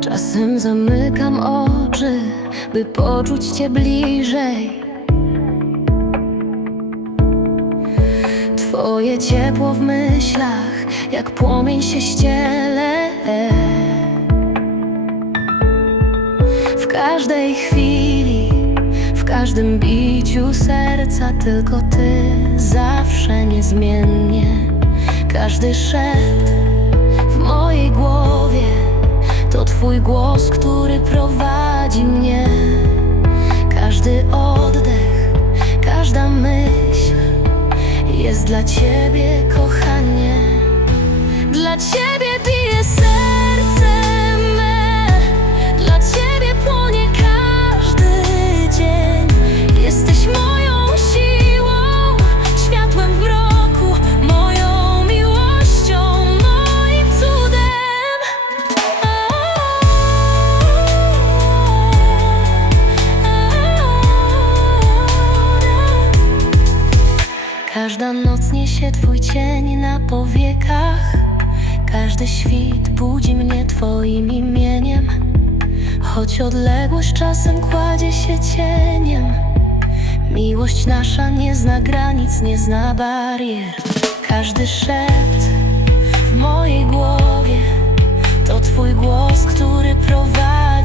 Czasem zamykam oczy, by poczuć Cię bliżej. Twoje ciepło w myślach, jak płomień się ściele. W każdej chwili, w każdym biciu serca, tylko Ty zawsze niezmiennie. Każdy szept Głos, który prowadzi mnie. Każdy oddech, każda myśl jest dla Ciebie, kochanie. Dla Ciebie Każda noc niesie Twój cień na powiekach. Każdy świt budzi mnie Twoim imieniem. Choć odległość czasem kładzie się cieniem. Miłość nasza nie zna granic, nie zna barier. Każdy szept w mojej głowie To Twój głos, który prowadzi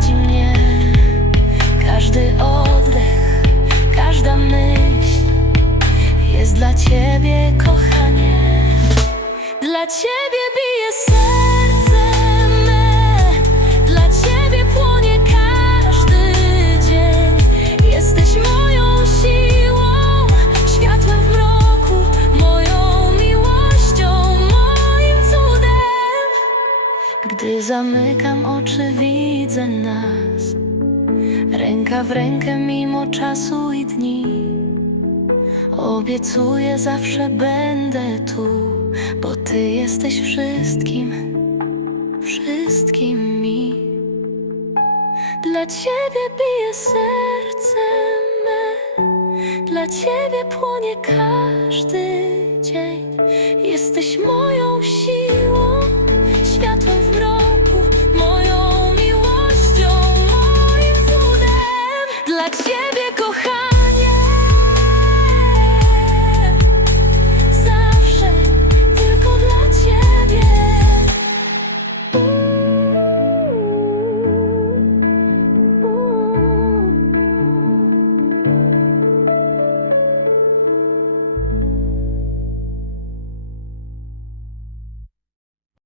ciebie, kochanie. Dla ciebie bije serce dla ciebie płonie każdy dzień. Jesteś moją siłą, światłem w mroku, moją miłością, moim cudem. Gdy zamykam oczy, widzę nas, ręka w rękę mimo czasu i dni. Obiecuję, zawsze będę tu, bo Ty jesteś wszystkim, wszystkim mi. Dla Ciebie bije serce me, dla Ciebie płonie każdy